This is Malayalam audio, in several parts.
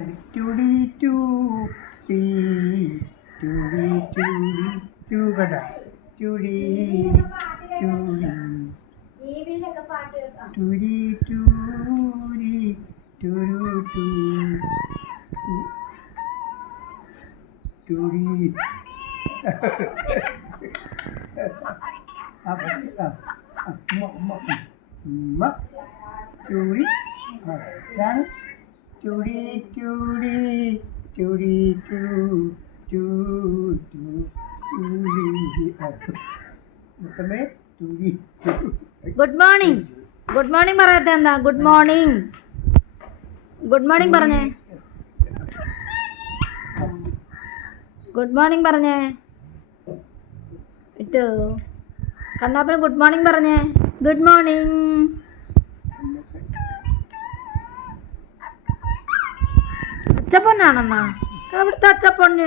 ടുടി ടു ടീ ടുടി ടുടി ടു കട ടുടി ടുടി ഗുഡ് മോർണിംഗ് ഗുഡ് മോർണിംഗ് പറയാത്ത എന്താ? ഗുഡ് മോർണിംഗ് ഗുഡ് മോർണിംഗ് പറഞ്ഞേ. ഗുഡ് മോർണിംഗ് പറഞ്ഞേ. ഇട്ടു. കണ്ണാപ്പന് ഗുഡ് മോർണിംഗ് പറഞ്ഞേ. ഗുഡ് മോർണിംഗ് അച്ചപ്പൊന്നാണെന്നാ അവിടുത്തെ അച്ചപ്പൊന്ന്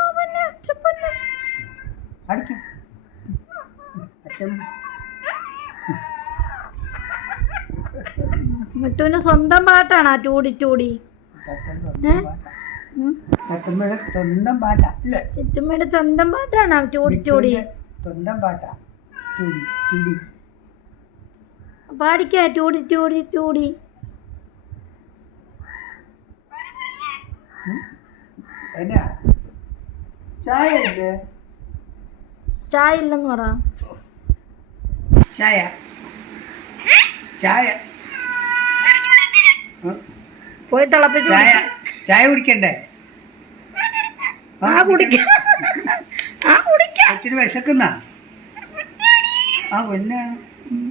അവനെ അച്ചപ്പൊന്ന് അടിക്കും. അച്ഛൻ സ്വന്തം പാട്ടാണ് ആ ചൂടി. തത്തമ്മയുടെ സ്വന്തം പാട്ടാ സ്വന്തം പാട്ടാണ് ടൂടി മിത്തുവിന്റെ സ്വന്തം പാട്ട ചൂടി ചുടി. പാടിക്ക ടൂടി എന്നാ? ചായ ഇല്ലേ ചായ ഇല്ലെന്ന് പറ. ചായ. ചായ. പോയി തിളപ്പിച്ച് ചായ. ചായ കുടിക്കണ്ടേ? ആ കുടിക്ക. ആ കുടിക്ക. അച്ഛന് വിശക്കുന്ന? ആ പൊന്നാണ്. ഉം.